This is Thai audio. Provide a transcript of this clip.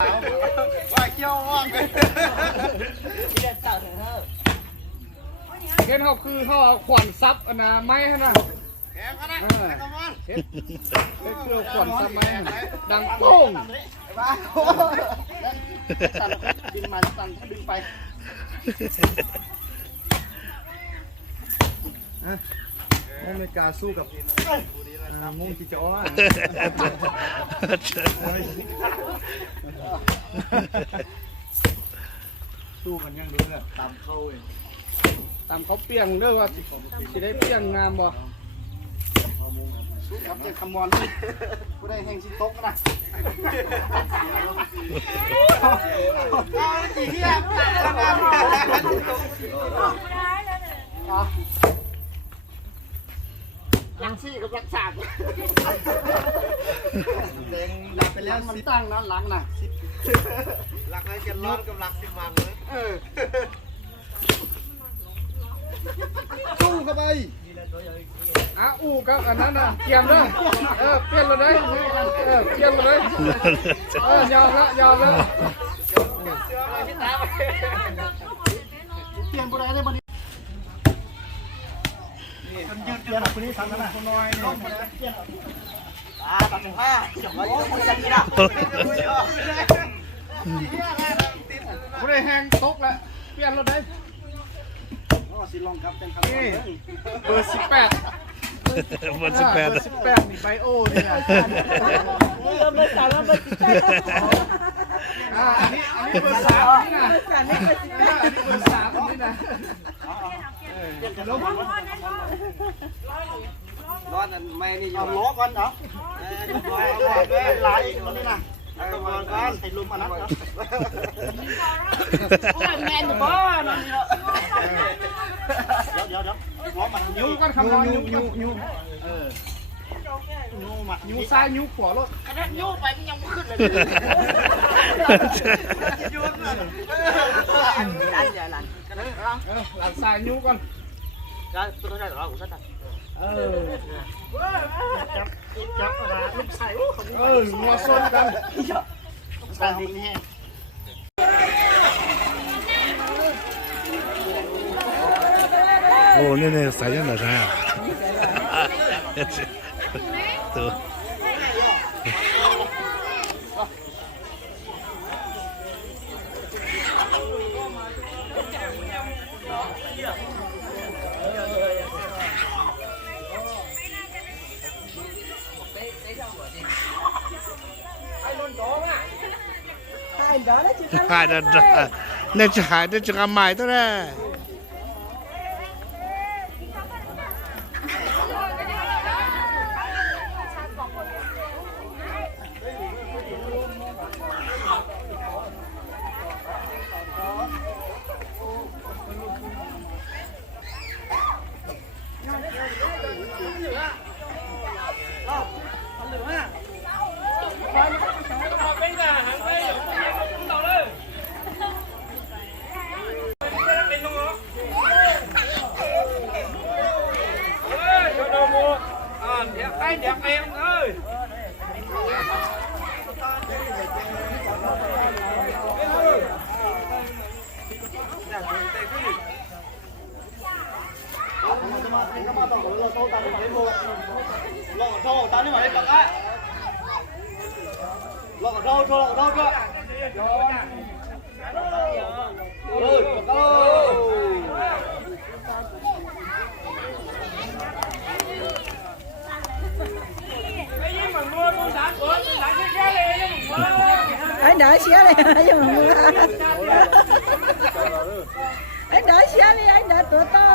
ว่าเกี่ยวว่างเลยเห็นเขาคือเขาขวัญซับอันนะไม้ฮะนะแข็งขนาดเห็นคือขวัญซับไม้ดังโป้งบ้าบินมาสั่นถ้าดึงไปอเมริกาสู้กับงงจิจ๋อสู้กันยังดูเลยตามเขาเองตามเขาเปียงเด้อว่าจะได้เปียงงามบ่สู้กับเจ้าคำมอนกูได้แห่งสิตกนะจีเฮียลังซี่กับลักษาเด้งดับไปแล้วมันตั้งนั้นหลังน่ะหลักอะไรจะร้อนกับหลักสิมันเลยสู้เข้าไปอู้กับอันนั้นน่ะเตรียมเลยเปลี่ยนเลยเปลี่ยนเลยยอมแล้วเปลี่ยนอะไรได้บ้างยืดเดือนคนนี้ทำกันนะคนน้อยลงมาเลยตัดผ้าจับไว้คนจะกินอ่ะผู้ใดแห้งตกแล้วเปลี่ยนรถได้สิลองครับจังครับนี่เบอร์18นี่ไบโอนี่นะเริ่มเลย3แล้วเบอร์18อันนี้เบอร์3นี่นะอันนี้เบอร์3นี่นะร้อนไม่นี่อยู่ล้อก่อนเหรอไหลมันนี่นะต้องมากันให้ลมอันนั้นเหรอโอ้ยแมนบ้านั่นเดี๋ยวล้อมันยูกันคำนวณยูยูซ้ายยูขวารถกระนั้นยูไปมันยังไม่ขึ้นเลยยูหลังซ้ายยูก่อนตัวไหนหรอผมสั่นจับอะไรลูกใส่งัวส้นกันสั่นดิ้งแห้งโอ้เนี่ยใส่ยังไงนะตัวหายได้เนี่ยจะหายได้จะทำใหม่ตัวแรกเด็กเองเอ้ยanh đợi xía đi nhưng mà mưa anh đợi xía đi anh đợi tụi to